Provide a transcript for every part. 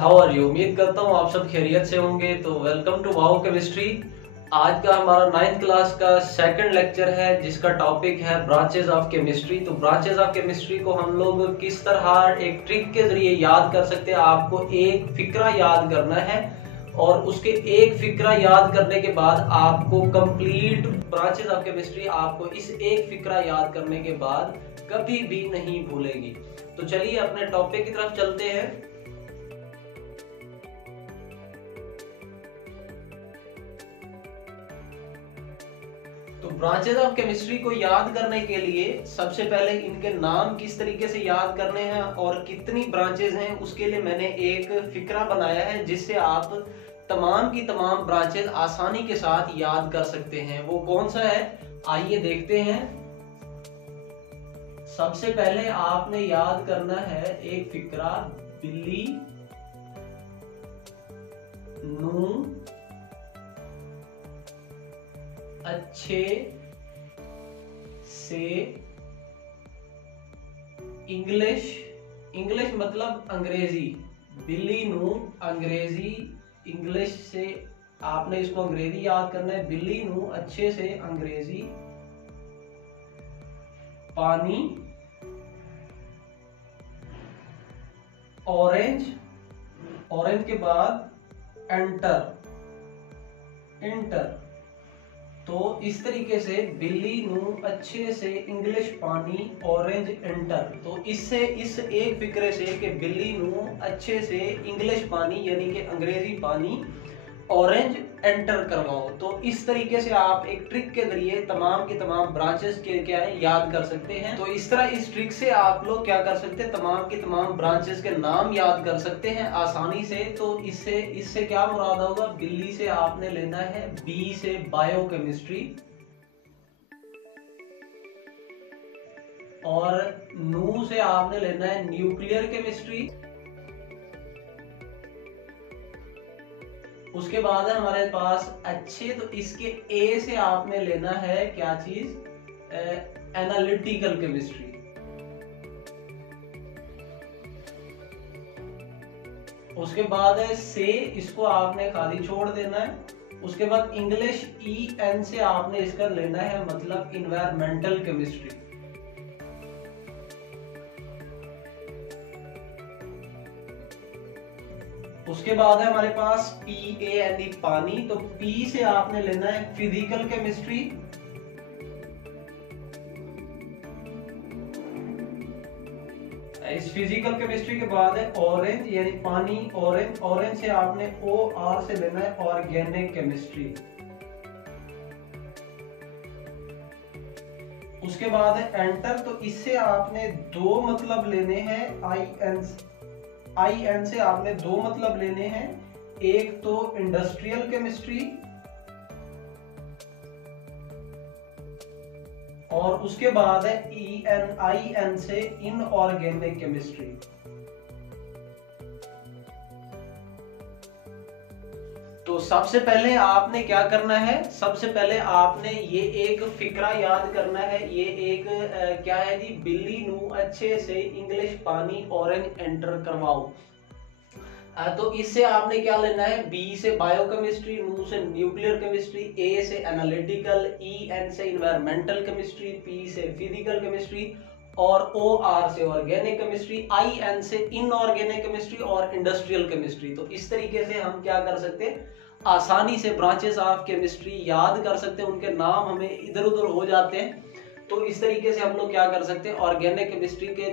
How are you. उम्मीद करता हूँ आप सब खैरियत से होंगे। तो वेलकम टू वाओ केमिस्ट्री। आज का हमारा 9th क्लास का सेकंड लेक्चर है जिसका टॉपिक है ब्रांचेस ऑफ केमिस्ट्री। तो ब्रांचेस ऑफ केमिस्ट्री को हम लोग किस तरह एक ट्रिक के जरिए याद कर सकते हैं। आपको एक फिक्रा याद करना है और उसके एक फिक्रा याद करने के बाद आपको कंप्लीट ब्रांचेस ऑफ केमिस्ट्री आपको इस एक फिक्रा याद करने के बाद कभी भी नहीं भूलेगी। तो चलिए अपने टॉपिक की तरफ चलते हैं। तो ब्रांचेस ऑफ केमिस्ट्री को याद करने के लिए सबसे पहले इनके नाम किस तरीके से याद करने हैं और कितनी ब्रांचेस हैं उसके लिए मैंने एक फिक्रा बनाया है जिससे आप तमाम की तमाम ब्रांचेस आसानी के साथ याद कर सकते हैं। वो कौन सा है आइए देखते हैं। सबसे पहले आपने याद करना है एक फिक्रा, बिल्ली नू अच्छे से इंग्लिश मतलब अंग्रेजी, बिल्ली नू अंग्रेजी, इंग्लिश से आपने इसको अंग्रेजी याद करना है। बिल्ली नू अच्छे से अंग्रेजी पानी, ऑरेंज के बाद एंटर तो इस तरीके से बिल्ली नू अच्छे से इंग्लिश पानी, ऑरेंज एंटर। तो इससे इस एक फिक्रे से कि बिल्ली नू अच्छे से इंग्लिश पानी यानी कि अंग्रेजी पानी, ऑरेंज एंटर करवाओ। तो इस तरीके से आप एक ट्रिक के जरिए तमाम की तमाम ब्रांचेस के क्या है याद कर सकते हैं। तो इस तरह इस ट्रिक से आप लोग क्या कर सकते हैं, तमाम की तमाम ब्रांचेस के नाम याद कर सकते हैं आसानी से। तो इससे क्या मुराद होगा, बिल्ली से आपने लेना है बी से बायोकेमिस्ट्री और नू से आपने लेना है न्यूक्लियर केमिस्ट्री। उसके बाद है हमारे पास अच्छे, तो इसके ए से आपने लेना है क्या चीज, एनालिटिकल केमिस्ट्री। उसके बाद है से, इसको आपने खाली छोड़ देना है। उसके बाद इंग्लिश ई एन से आपने इसका लेना है मतलब इन्वायरमेंटल केमिस्ट्री। उसके बाद है हमारे पास पी ए एन ई पानी, तो पी से आपने लेना है फिजिकल केमिस्ट्री। इस फिजिकल केमिस्ट्री के बाद है ऑरेंज यानी पानी, ऑरेंज से आपने ओ आर से लेना है ऑर्गेनिक केमिस्ट्री। उसके बाद है एंटर, तो इससे आपने दो मतलब लेने हैं आई एन से आपने दो मतलब लेने हैं। एक तो इंडस्ट्रियल केमिस्ट्री और उसके बाद है आई एन से इनऑर्गेनिक केमिस्ट्री। तो सबसे पहले आपने क्या करना है, सबसे पहले आपने ये एक फिक्रा याद करना है। ये एक क्या है जी, बिल्ली नू अच्छे से इंग्लिश पानी, ऑरेंज एंटर करवाओ। तो इससे आपने क्या लेना है, बी से बायोकेमिस्ट्री, नू से न्यूक्लियर केमिस्ट्री, ए से एनालिटिकल, ई एन से इन्वायरमेंटल केमिस्ट्री, पी से फिजिकल केमिस्ट्री और ओ आर से ऑर्गेनिक केमिस्ट्री, आई एन से इनऑर्गेनिक केमिस्ट्री और इंडस्ट्रियल केमिस्ट्री। तो इस तरीके से हम क्या कर सकते हैं, आसानी से ब्रांचेस ऑफ केमिस्ट्री याद कर सकते हैं। उनके नाम हमें इधर उधर हो जाते हैं, तो इस तरीके से हम लोग क्या कर सकते हैं, ऑर्गेनिक केमिस्ट्री के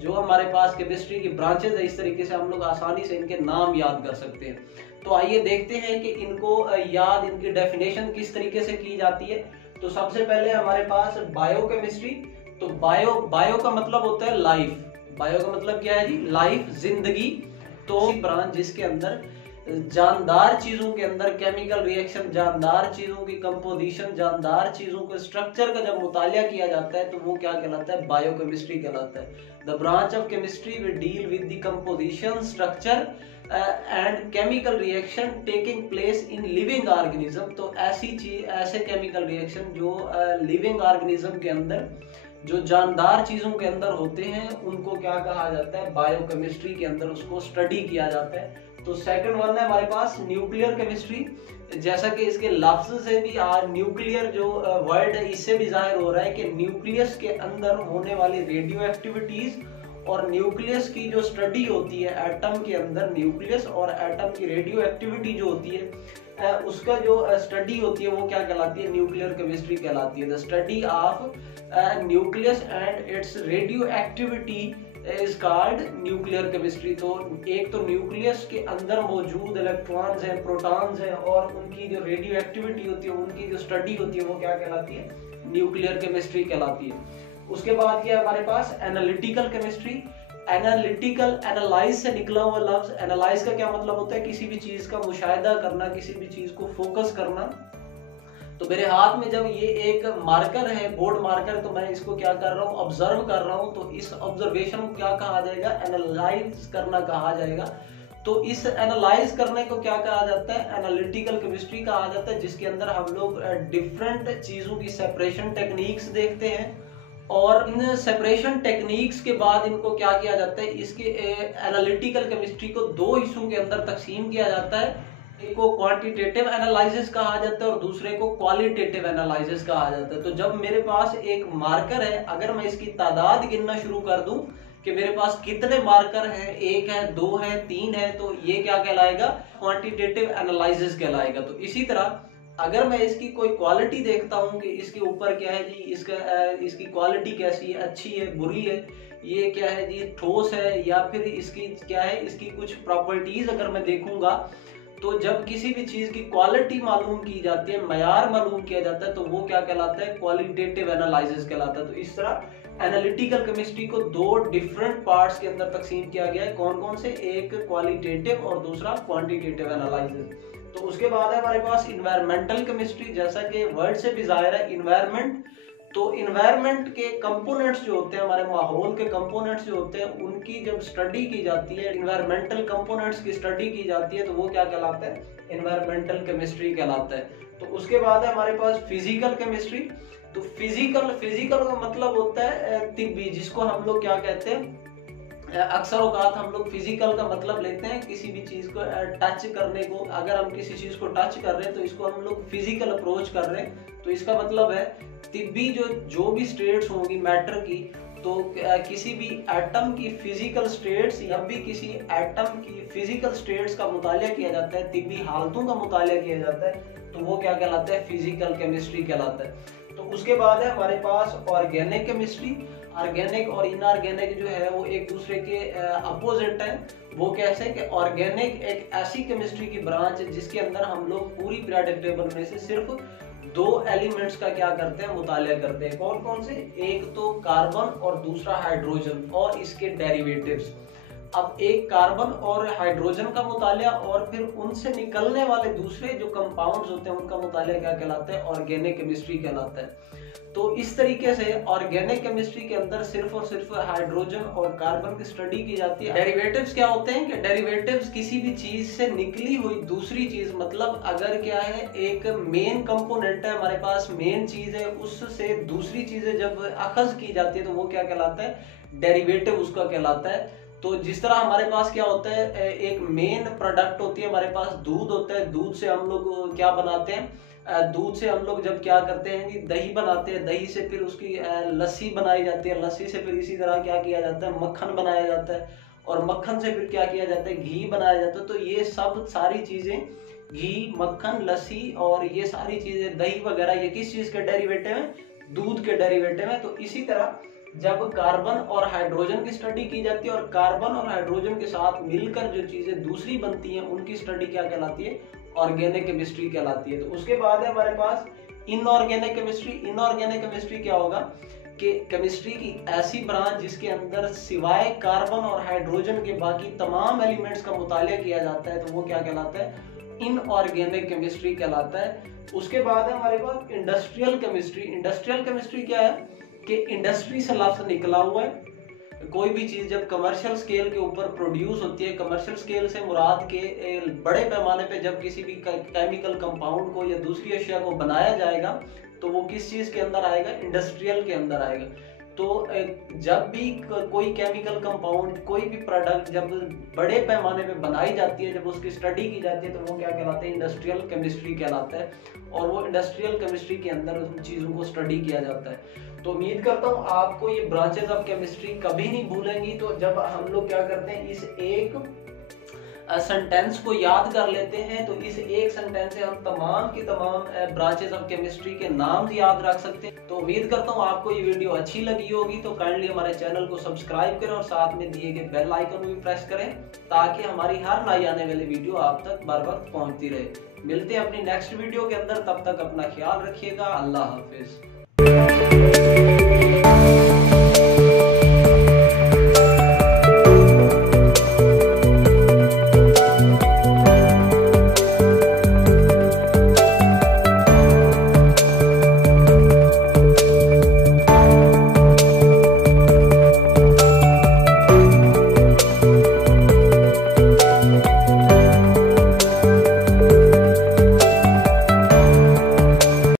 जो हमारे पास केमिस्ट्री की ब्रांचेस है, इस तरीके से हम लोग आसानी से इनके नाम याद कर सकते हैं। तो आइए देखते हैं कि इनको याद, इनकी डेफिनेशन किस तरीके से की जाती है। तो सबसे पहले हमारे पास बायोकेमिस्ट्री। तो बायो का मतलब होता है लाइफ। बायो का मतलब क्या है जी, लाइफ, जिंदगी। तो ब्रांच जिसके अंदर जानदार चीजों के अंदर केमिकल रिएक्शन, जानदार चीजों की कंपोजिशन, जानदार चीजों के स्ट्रक्चर का जब मुतालिया किया जाता है तो वो क्या कहलाता है, बायोकेमिस्ट्री कहलाता है। The branch of chemistry will deal with the composition, structure and chemical reaction taking place in living organism. तो ऐसी चीज, ऐसे केमिकल रिएक्शन जो लिविंग ऑर्गेनिज्म के अंदर जो जानदार चीज़ों के अंदर होते हैं उनको क्या कहा जाता है, बायोकेमिस्ट्री के अंदर उसको स्टडी किया जाता है। तो सेकंड वन है हमारे पास न्यूक्लियर केमिस्ट्री। जैसा कि इसके लफ्ज से भी आज न्यूक्लियर जो वर्ड है इससे भी जाहिर हो रहा है कि न्यूक्लियस के अंदर होने वाली रेडियो एक्टिविटीज और न्यूक्लियस की जो स्टडी होती है एटम के अंदर, न्यूक्लियस और एटम की रेडियो एक्टिविटी जो होती है उसका जो स्टडी होती है वो क्या कहलाती है, न्यूक्लियर केमिस्ट्री कहलाती है। The study of nucleus and it's radio activity is called nuclear chemistry. तो एक तो न्यूक्लियस के अंदर मौजूद इलेक्ट्रॉन्स हैं, प्रोटॉन्स हैं और उनकी जो रेडियो एक्टिविटी होती है, उनकी जो स्टडी होती है वो क्या कहलाती है, न्यूक्लियर केमिस्ट्री कहलाती है। उसके बाद क्या है हमारे पास एनालिटिकल केमिस्ट्री। एनालिटिकल, एनालाइज से निकला हुआ लफ्ज। एनालाइज का क्या मतलब होता है, किसी भी चीज का मुशाहिदा करना, किसी भी चीज को फोकस करना। तो मेरे हाथ में जब ये एक मार्कर है, बोर्ड मार्कर, तो मैं इसको क्या कर रहा हूँ, ऑब्जर्व कर रहा हूँ। तो इस ऑब्जर्वेशन को क्या कहा जाएगा, एनालाइज करना कहा जाएगा। तो इस एनालाइज करने को क्या कहा जाता है, एनालिटिकल केमिस्ट्री कहा जाता है, जिसके अंदर हम लोग डिफरेंट चीजों की सेपरेशन टेक्निक्स देखते हैं और इन सेपरेशन टेक्निक्स के बाद इनको क्या किया जाता है, इसके एनालिटिकल केमिस्ट्री को दो हिस्सों के अंदर तकसीम किया जाता है। एक को क्वांटिटेटिव एनालिसिस कहा जाता है और दूसरे को क्वालिटेटिव एनालिसिस कहा जाता है। तो जब मेरे पास एक मार्कर है, अगर मैं इसकी तादाद गिनना शुरू कर दूं कि मेरे पास कितने मार्कर हैं, एक है, दो है, तीन है, तो ये क्या कहलाएगा, क्वांटिटेटिव एनालिसिस कहलाएगा। तो इसी तरह अगर मैं इसकी कोई क्वालिटी देखता हूँ कि इसके ऊपर क्या है जी, इसकी क्वालिटी कैसी है, अच्छी है, बुरी है, ये क्या है जी, ठोस है, या फिर इसकी क्या है, इसकी कुछ प्रॉपर्टीज अगर मैं देखूंगा, तो जब किसी भी चीज की क्वालिटी मालूम की जाती है, मयार मालूम किया जाता है, तो वो क्या कहलाता है, क्वालिटेटिव एनालिसिस कहलाता है। तो इस तरह एनालिटिकल केमिस्ट्री को दो डिफरेंट पार्ट्स के अंदर तकसीम किया गया है। कौन कौन से, एक क्वालिटेटिव और दूसरा क्वांटिटेटिव एनालिसिस। तो उसके बाद है हमारे पास इन्वायरमेंटल केमिस्ट्री। जैसा कि वर्ड से भी जाहिर है, इन्वायरमेंट, तो इन्वायरमेंट के कंपोनेंट्स जो होते हैं, हमारे माहौल के कंपोनेंट्स जो होते हैं, उनकी जब स्टडी की जाती है, इन्वायरमेंटल कंपोनेंट्स की स्टडी की जाती है, तो वो क्या कहलाता है, इन्वायरमेंटल केमिस्ट्री कहलाता है। तो उसके बाद है हमारे पास फिजिकल केमिस्ट्री। तो फिजिकल का मतलब होता है तिब्बी, जिसको हम लोग क्या कहते हैं, अक्सर औकात हम लोग फिजिकल का मतलब लेते हैं किसी भी चीज को टच करने को। अगर हम किसी चीज को टच कर रहे हैं तो इसको हम लोग फिजिकल अप्रोच कर रहे हैं। तो इसका मतलब है तिब्बी जो भी स्टेट्स होंगी मैटर की, तो किसी भी एटम की फिजिकल स्टेट्स या भी किसी एटम की फिजिकल स्टेट्स का मुतालिया किया जाता है, तिब्बी हालतों का मुतालिया किया जाता है, तो वो क्या कहलाता है, फिजिकल केमिस्ट्री कहलाता है। तो उसके बाद है हमारे पास ऑर्गेनिक केमिस्ट्री। ऑर्गेनिक और इनऑर्गेनिक जो है वो एक दूसरे के अपोजिट है। वो कैसे कि ऑर्गेनिक एक ऐसी केमिस्ट्री की ब्रांच है जिसके अंदर हम लोग पूरी पीरियोडिक टेबल में से सिर्फ दो एलिमेंट्स का क्या करते हैं, मुतालिया करते हैं। कौन कौन से, एक तो कार्बन और दूसरा हाइड्रोजन और इसके डेरिवेटिव्स। अब एक कार्बन और हाइड्रोजन का मुतालिया और फिर उनसे निकलने वाले दूसरे जो कंपाउंड्स होते हैं उनका मुतालिया क्या कहलाता है, ऑर्गेनिक केमिस्ट्री कहलाता है। तो इस तरीके से ऑर्गेनिक केमिस्ट्री के अंदर सिर्फ और सिर्फ हाइड्रोजन और कार्बन की स्टडी की जाती है। डेरिवेटिव्स क्या होते हैं कि डेरिवेटिव्स किसी भी चीज से निकली हुई दूसरी चीज, मतलब अगर क्या है, एक मेन कंपोनेंट है हमारे पास, मेन चीज है, उससे दूसरी चीजें जब अखज की जाती है तो वो क्या कहलाता है, डेरिवेटिव उसका कहलाता है। तो जिस तरह हमारे पास क्या होता है, एक मेन प्रोडक्ट होती है हमारे पास, दूध होता है, दूध से हम लोग क्या बनाते हैं, दूध से हम लोग जब क्या करते हैं कि दही बनाते हैं, दही से फिर उसकी लस्सी बनाई जाती है, लस्सी से फिर इसी तरह क्या किया जाता है, मक्खन बनाया जाता है, और मक्खन से फिर क्या किया जाता है, घी बनाया जाता है। तो ये सब सारी चीजें, घी, मक्खन, लस्सी और ये सारी चीजें, दही वगैरह, ये किस चीज के डेरिवेटिव है, दूध के डेरिवेटिव है। तो इसी तरह जब कार्बन और हाइड्रोजन की स्टडी की जाती है और कार्बन और हाइड्रोजन के साथ मिलकर जो चीजें दूसरी बनती हैं उनकी स्टडी क्या कहलाती है, ऑर्गेनिक केमिस्ट्री कहलाती है। तो उसके बाद है हमारे पास इनऑर्गेनिक केमिस्ट्री। इनऑर्गेनिक केमिस्ट्री क्या होगा कि केमिस्ट्री की ऐसी ब्रांच जिसके अंदर सिवाय कार्बन और हाइड्रोजन के बाकी तमाम एलिमेंट्स का मुतालिया किया जाता है, तो वो क्या कहलाता है, इनऑर्गेनिक केमिस्ट्री कहलाता है। उसके बाद है हमारे पास इंडस्ट्रियल केमिस्ट्री। इंडस्ट्रियल केमिस्ट्री क्या है कि इंडस्ट्री से लफ्ज निकला हुआ है। कोई भी चीज जब कमर्शियल स्केल के ऊपर प्रोड्यूस होती है, कमर्शियल स्केल से मुराद के बड़े पैमाने पे जब किसी भी केमिकल कंपाउंड को या दूसरी अशिया को बनाया जाएगा तो वो किस चीज के अंदर आएगा, इंडस्ट्रियल के अंदर आएगा। तो जब भी कोई केमिकल कंपाउंड, कोई भी प्रोडक्ट जब बड़े पैमाने पे बनाई जाती है, जब उसकी स्टडी की जाती है, तो वो क्या कहलाता है? इंडस्ट्रियल केमिस्ट्री कहलाता है। और वो इंडस्ट्रियल केमिस्ट्री के अंदर उन चीज़ों को स्टडी किया जाता है। तो उम्मीद करता हूँ आपको ये ब्रांचेस ऑफ केमिस्ट्री कभी नहीं भूलेंगी। तो जब हम लोग क्या करते हैं, इस एक सेंटेंस को याद कर लेते हैं, तो इस एक सेंटेंस से हम तमाम की तमाम ब्रांचेस ऑफ केमिस्ट्री के नाम याद रख सकते हैं। तो उम्मीद करता हूँ आपको ये वीडियो अच्छी लगी होगी। तो काइंडली हमारे चैनल को सब्सक्राइब करें और साथ में दिए गए बेल आइकन भी प्रेस करें, ताकि हमारी हर नई आने वाली वीडियो आप तक बार बार पहुंचती रहे। मिलते हैं अपनी नेक्स्ट वीडियो के अंदर, तब तक अपना ख्याल रखिएगा। अल्लाह हाफिज।